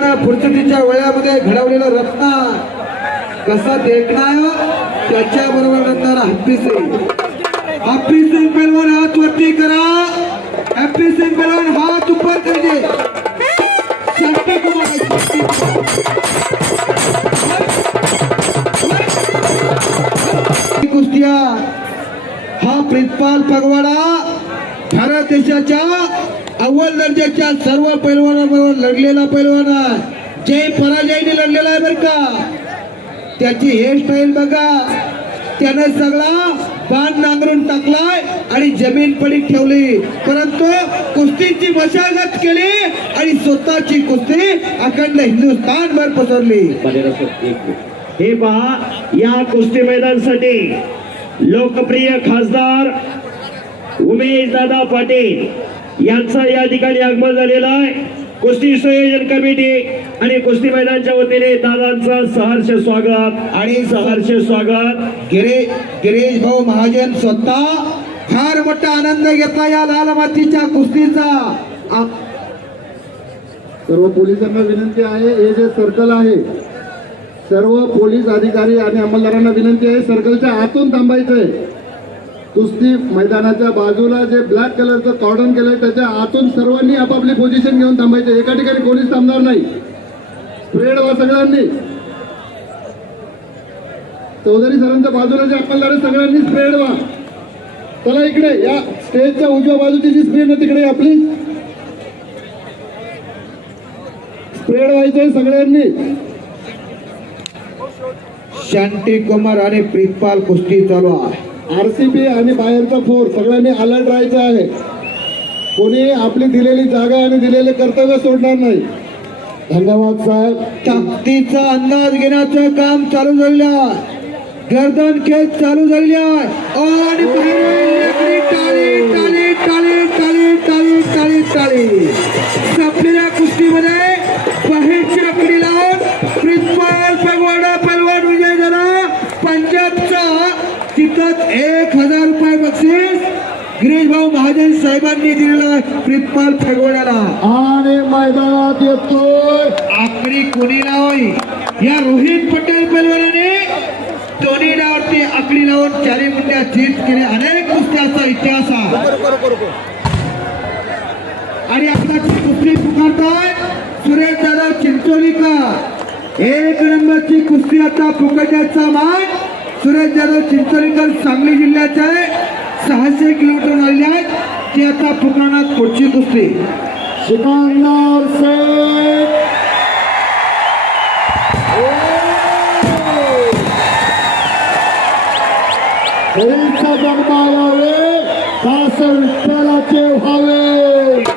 देवानं फुरसतीच्या वेळामध्ये घडवलेला रत्न. कसा देखणार? त्याच्या बरोबर नंतर हॅपी सिंग हॅपी सिंग पेलवान हात वरती करा. हॅपी सिंग पेलवान हात उपर करजे शांती कुमार कुस्तिया हा प्रितपाल पगवाडा भारत देशाच्या अव्वल दर्जाच्या सर्व पैलवानाबरोबर लढलेला पैलवान आहे. जय पराजयने लढलेला आहे बरं का? त्याची हेअरस्टाईल बघा. त्यानं सगळा पान नांगरून टाकलाय आणि जमीन पडीत ठेवली. परंतु कुस्तीची मशागत केली आणि स्वतःची कुस्ती अखंड हिंदुस्थान भर पसरली. हे पहा या कुस्ती मैदानसाठी लोकप्रिय खासदार उमेश दादा पाटील. यांचा या ठिकाणी आगमन झालेला आहे. कुस्ती संयोजन कमिटी आणि कुस्ती मैदानच्या वतीने दादांचा सहर्ष स्वागत. आणि सहर्ष स्वागत. गिरे गिरीश भाऊ महाजन स्वतः फार मोठा आनंद घेतला या लाल मातीच्या कुस्तीचा. आ- सर्व पोलिसांना विनंती आहे हे जे सर्कल आहे सर्व पोलीस अधिकारी आणि अंमलदारांना विनंती आहे सर्कलच्या आतून थांबायचं आहे कुस्ती मैदानाच्या बाजूला जे ब्लॅक कलरचं कॉर्डन केलंय त्याच्या आतून सर्वांनी आपापली पोझिशन घेऊन थांबायचे. एका ठिकाणी कोणीच थांबणार नाही. स्प्रेड व्हा सगळ्यांनी. चौधरी सरांच्या बाजूला जे अक्कलदार सगळ्यांनी स्प्रेड व्हा चला इकडे या स्टेजच्या उजव्या बाजूची जी स्क्रीन आहे तिकडे आपली. स्प्रेड व्हायचंय सगळ्यांनी. शांती कुमार आणि प्रितपाल कुस्ती चालू आहे. आरसीबी आणि बाहेरचा फोर सगळ्यांनी अलर्ट राहायचं आहे. कोणी आपली दिलेली जागा आणि दिलेले कर्तव्य सोडणार नाही. धन्यवाद साहेब. ताकदीचा अंदाज घेण्याचं काम चालू झालेलं आहे. गर्दन खेळ चालू झालेली आहे. आणि टाळी टाळी टाळी टाळी टाळी टाळी टाळी. संपलेल्या कुस्तीमध्ये बाहेरची आकडी लावून प्रिन्सिपाल पगवाडा विजय झाला. पंच एक हजार रुपये बक्षीस गिरीश भाऊ महाजन साहेबांनी दिलेला प्रिन्सिपाल फगवाड्याला. आणि मैदानात येतोय. आकडी कोणी लावावी या रोहित पटेल पैलवानाने दोन्ही डावरती आकडी लावून चारी मुंड्या जीत केले. अनेक कुस्त्याचा इतिहास आहे. आणि आताची कुस्ती पुकारताय सुरेश दादा चिंचोलीकर. एक नंबरची कुस्ती आता फुकट्याचा मान सुरेश जाधव चिंचोलीकर सांगली जिल्ह्याचे आहे. सहाशे किलोमीटर आलेले आहेत. ते आता फुकाणात पुढची कुस्ती. शिकारनार सेठ हरीचा जन्मावे दास विठ्ठलाचे व्हावे.